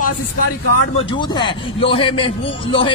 पास इसका रिकॉर्ड मौजूद है। लोहे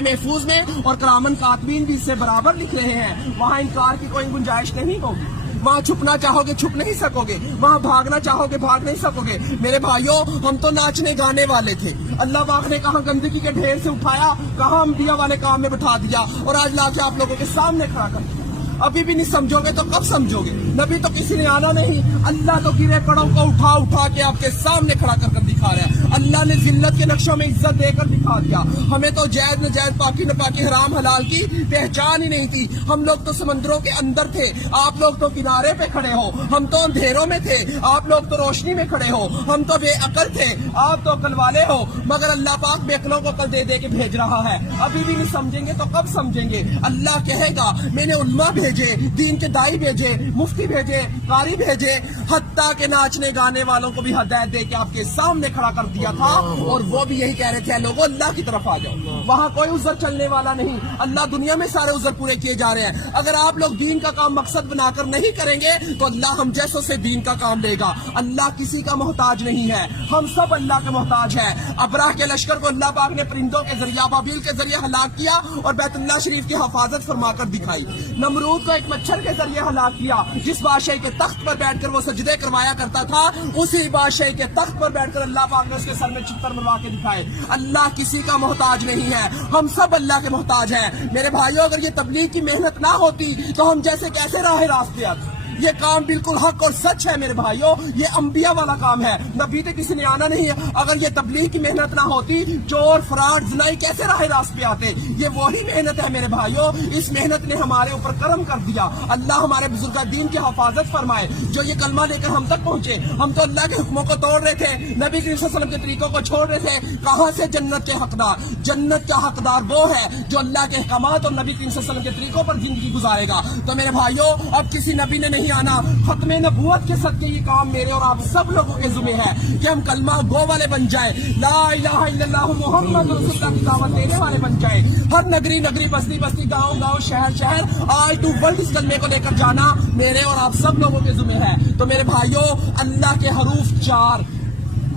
महफूज में और करामन कातबीन भी इससे बराबर लिख रहे हैं। वहाँ इनकार की कोई गुंजाइश नहीं होगी। वहाँ छुपना चाहोगे छुप नहीं सकोगे, वहाँ भागना चाहोगे भाग नहीं सकोगे। मेरे भाइयों, हम तो नाचने गाने वाले थे। अल्लाह पाक ने कहा गंदगी के ढेर से उठाया, कहा हम दिया वाले काम में बैठा दिया और आज लाके आप लोगों के सामने खड़ा कर दिया। अभी भी नहीं समझोगे तो कब समझोगे? नबी तो किसी ने आना नहीं, अल्लाह तो गिरे पड़ों को उठा उठा के आपके सामने खड़ा कर दिखा रहा है। अल्लाह ने जिल्लत के नक्शों में इज्जत देकर दिखा दिया। हमें तो जायज नजायज पाकी नपाकी हराम हलाल की पहचान ही नहीं थी। हम लोग तो समंदरों के अंदर थे, आप लोग तो किनारे पे खड़े हो। हम तो अंधेरों में थे, आप लोग तो रोशनी में खड़े हो। हम तो बेअकल थे, आप तो अकल वाले हो। मगर अल्लाह पाक बेअकलों को अकल दे दे के भेज रहा है। अभी भी नहीं समझेंगे तो कब समझेंगे? अल्लाह कहेगा मैंने उल्मा भेजे, दीन के दाई भेजे, मुफ्ती भेजे, कारी भेजे, हत्ता के नाचने गाने वालों को भी हदायत दे के आपके सामने खड़ा कर दिया था। और वो भी यही कह रहे थे लोगों अल्लाह की तरफ आ जाओ। वहाँ कोई उज़र चलने वाला नहीं। अल्लाह दुनिया में सारे उज़र पूरे किए जा रहे हैं। अगर आप लोग दीन का काम मकसद बनाकर नहीं करेंगे तो अल्लाह हम जैसों से दीन का काम लेगा। अल्लाह किसी का मोहताज नहीं है, हम सब अल्लाह के मोहताज हैं। अबराह के लश्कर को अल्लाह पाक ने परिंदों के जरिए अबाबील के जरिए हलाक किया और बैतुल्लाह शरीफ की हिफाजत फरमाकर दिखाई। नमरूद को एक मच्छर के जरिए हलाक किया। जिस बादशाह के तख्त पर बैठकर वो सजदे करवाया करता था, उसी बादशाह के तख्त पर बैठकर अल्लाह पाक ने उसके सर में चित्तर मरवा के दिखाए। अल्लाह किसी का मोहताज नहीं है, हम सब अल्लाह के मोहताज हैं। मेरे भाइयों, अगर ये तबलीग की मेहनत ना होती तो हम जैसे कैसे राह रास्ते आते? ये काम बिल्कुल हक और सच है मेरे भाइयों, ये अंबिया वाला काम है। नबी तो किसी ने आना नहीं है। अगर ये तबलीग की मेहनत ना होती, चोर फराड ज़िनाई कैसे राह रास्ते आते? ये वही मेहनत है मेरे भाइयों। इस मेहनत ने हमारे ऊपर करम कर दिया। अल्लाह हमारे बुजुर्ग दीन की हिफाजत फरमाए जो ये कलमा लेकर हम तक पहुंचे। हम तो अल्लाह के हुक्मों को तोड़ रहे थे, नबी करीम सल्लल्लाहु अलैहि वसल्लम के तरीकों को छोड़ रहे थे। कहाँ से जन्नत के हकदार? जन्नत का हकदार वो है जो अल्लाह के अहकामात और नबी करीम सल्लल्लाहु अलैहि वसल्लम के तरीकों पर जिंदगी गुजारेगा। तो मेरे भाइयों, अब किसी नबी ने नहीं आना। खत्मे नबूवत के सदके ये काम मेरे और आप सब लोगों के जुम्मे है कि हम कलमा गो वाले बन जाए, ला इलाहा इल्लल्लाह मुहम्मद रसूलुल्लाह की दावत देने वाले बन जाए। हर नगरी नगरी, बस्ती बस्ती, गांव गांव, शहर शहर, ऑल टू वर्ल्ड इस कलमे को लेकर जाना मेरे और आप सब लोगों के जुम्मे है। तो मेरे भाइयों, अल्लाह के हरूफ 4,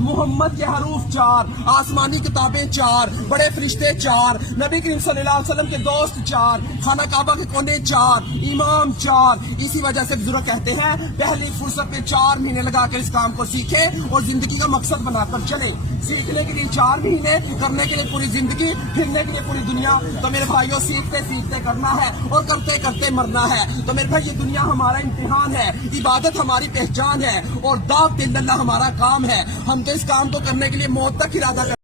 मोहम्मद के हरूफ 4, आसमानी किताबें 4, बड़े फरिश्ते 4, नबी करीम सल्लल्लाहु अलैहि वसल्लम के दोस्त 4, खाना काबा के कोने 4, इमाम 4। इसी वजह से बुजुर्ग कहते हैं पहली फुर्सत में 4 महीने लगाकर इस काम को सीखे और जिंदगी का मकसद बनाकर चले। सीखने के लिए 4 महीने, करने के लिए पूरी जिंदगी, फिरने के लिए पूरी दुनिया। तो मेरे भाइयों, सीखते सीखते करना है और करते करते मरना है। तो मेरे भाई, ये दुनिया हमारा इम्तिहान है, इबादत हमारी पहचान है और दावत इल्लल्लाह हमारा काम है। हम तो इस काम को करने के लिए मौत तक इरादा